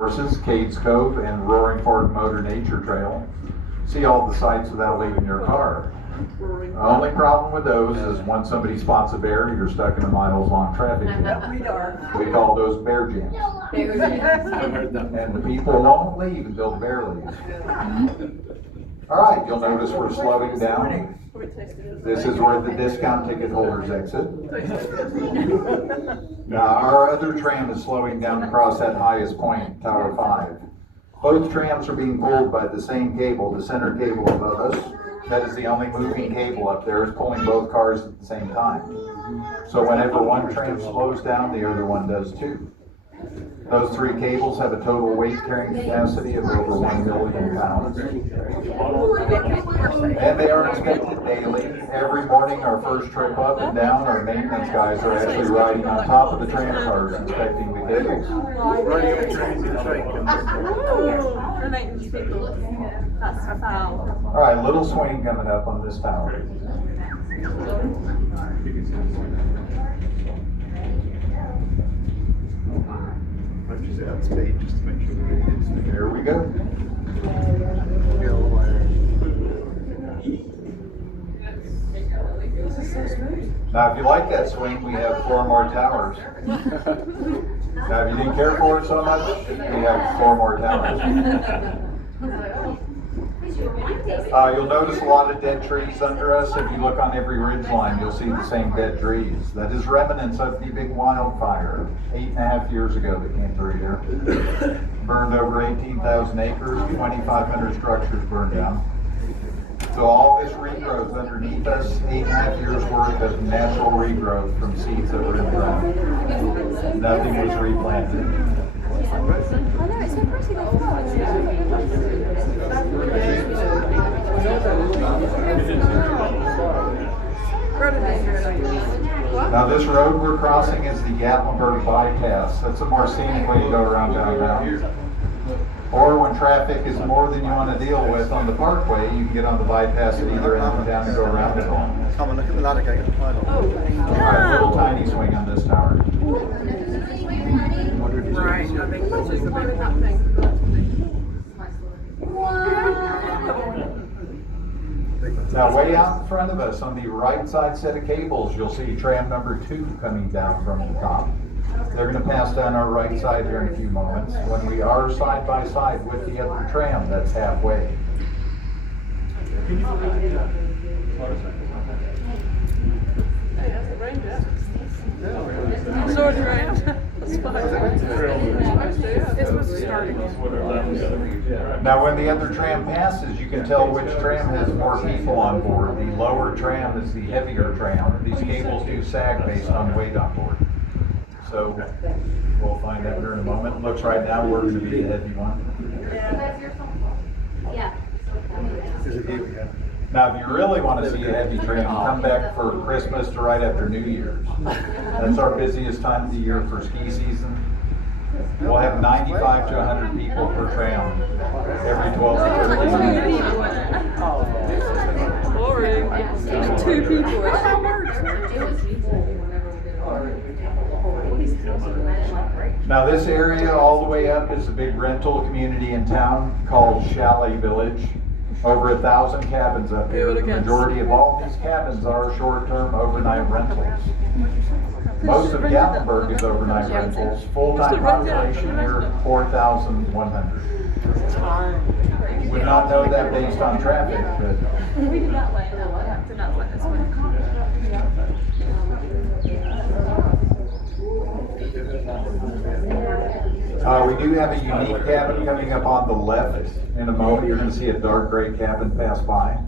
Horses, Cades Cove, and Roaring Fork Motor Nature Trail. See all the sights without leaving your car. The only problem with those is once somebody spots a bear, you're stuck in a miles-long traffic jam. We call those bear jams. And the people won't leave until the bear leaves. All right, you'll notice we're slowing down. This is where the discount ticket holders exit. Now, our other tram is slowing down across that highest point, Tower 5. Both trams are being pulled by the same cable, the center cable above us. That is the only moving cable up there, is pulling both cars at the same time. So whenever one tram slows down, the other one does too. Those three cables have a total weight carrying capacity of over 1 million pounds. And they are inspected daily. Every morning, our first trip up and down, our maintenance guys are actually riding on top of the tram cars inspecting the cables. All right, little swing coming up on this tower. Speed just to make sure we get it. There we go. Now, if you like that swing, we have 4 more towers. Now, if you didn't care for it so much, we have 4 more towers. You'll notice a lot of dead trees under us. If you look on every ridge line, you'll see the same dead trees. That is remnants of the big wildfire 8.5 years ago that came through here. Burned over 18,000 acres, 2,500 structures burned down. So all this regrowth underneath us, 8.5 years worth of natural regrowth from seeds that were in the ground. Nothing was replanted. Now this road we're crossing is the Gatlinburg bypass. That's a more scenic way to go around downtown. Or when traffic is more than you want to deal with on the parkway, you can get on the bypass at either end and down and go around it all. Come on, look at the ladder gate at the final. Alright, little tiny swing on this tower. Right, I think this is the big thing. Now way out in front of us, on the right side set of cables, you'll see tram number 2 coming down from the top. They're going to pass down our right side here in a few moments. When we are side by side with the other tram, that's halfway. It's already rained. That's fine. It's supposed to start again. Now when the other tram passes, you can tell which tram has more people on board. The lower tram is the heavier tram. These cables do sag based on weight on board. So we'll find out here in a moment. Looks right now we're going to be the heavy one. Yeah. Is it here we go? Now, if you really want to see a heavy tram, come back for Christmas to right after New Year's. That's our busiest time of the year for ski season. We'll have 95 to 100 people per tram every 12 to 15 Boring. 2 people. That's how it works. Now this area all the way up is a big rental community in town called Chalet Village. Over 1,000 cabins up here. The majority of all these cabins are short-term overnight rentals. Most of Gatlinburg is overnight rentals. Full-time population here, 4,100. Would not know that based on traffic, but We did that way. Did not let this way. we do have a unique cabin coming up on the left. In a moment, you're going to see a dark gray cabin pass by.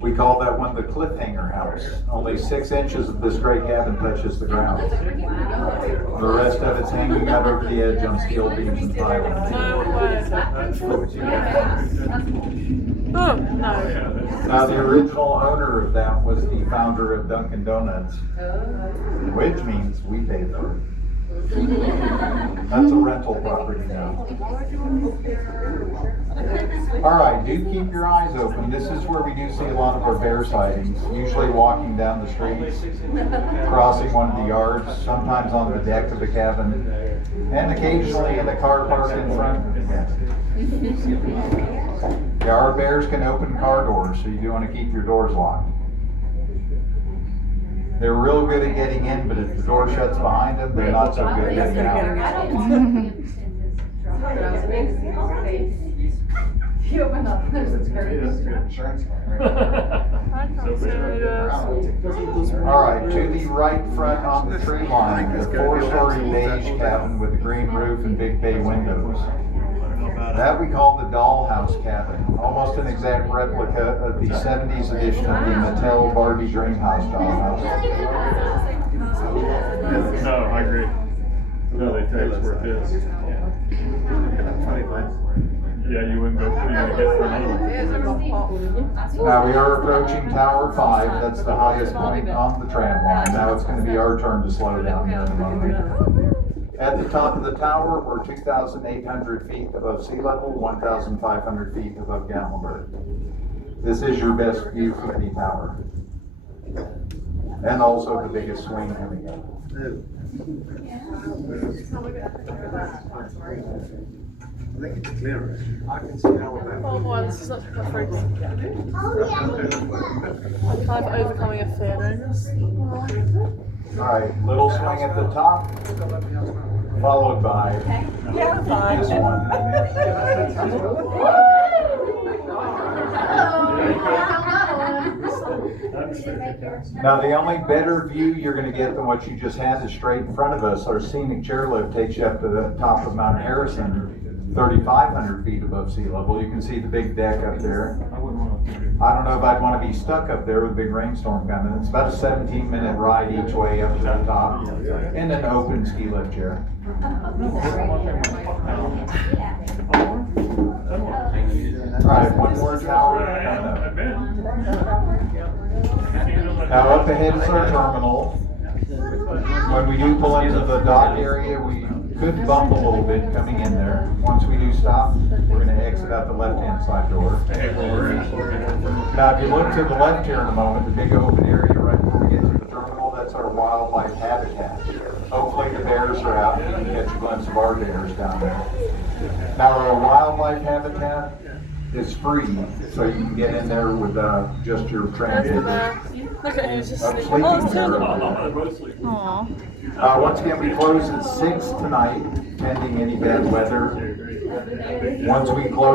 We call that one the cliffhanger house. Only 6 inches of this gray cabin touches the ground. The rest of it's hanging out over the edge on steel beams and pilings. Oh, no. Now, the original owner of that was the founder of Dunkin' Donuts, which means we paid for it. That's a rental property now. All right, do keep your eyes open. This is where we do see a lot of our bear sightings, usually walking down the streets, crossing one of the yards, sometimes on the deck of the cabin, and occasionally in the car parked in front of the cabin. Yeah, our bears can open car doors, so you do want to keep your doors locked. They're real good at getting in, but if the door shuts behind them, they're not so good at getting out. You open up, there's a scary. All right, to the right front on the tree line, the 4-story beige cabin with a green roof and big bay windows. That we call the dollhouse cabin, almost an exact replica of the 70s edition of the Mattel Barbie Dreamhouse dollhouse. No, I agree. No, they tell us where it is. Yeah, you wouldn't go through to get for an Now we are approaching Tower 5, that's the highest point on the tram line. Now it's going to be our turn to slow down here in a moment. At the top of the tower, we're 2,800 feet above sea level, 1,500 feet above Gatlinburg. This is your best view from the tower. And also the biggest swing coming up. I think it's clearer. I can see how we're Oh, wow, this is not frustrating. I'm kind of overcoming a fear doing this. All right, little swing at the top, followed by this one. Now, the only better view you're going to get than what you just had is straight in front of us. Our scenic chairlift takes you up to the top of Mount Harrison, 3,500 feet above sea level. You can see the big deck up there. I don't know if I'd want to be stuck up there with a big rainstorm coming. It's about a 17-minute ride each way up to the top in an open ski lift chair. All right, one more tower. Now up ahead is our terminal. When we do pull into the dock area, we could bump a little bit coming in there. Once we do stop, we're going to exit out the left-hand side door. Now, if you look to the left here in a moment, the big open area right before we get to the terminal, that's our wildlife habitat. Hopefully the bears are out and you can catch a glimpse of our bears down there. Now, our wildlife habitat is free, so you can get in there with just your transit. Look at who's just Sleeping sleeping. Oh, it's two of them. Aww. Once again, we close at 6 tonight, pending any bad weather. Once we close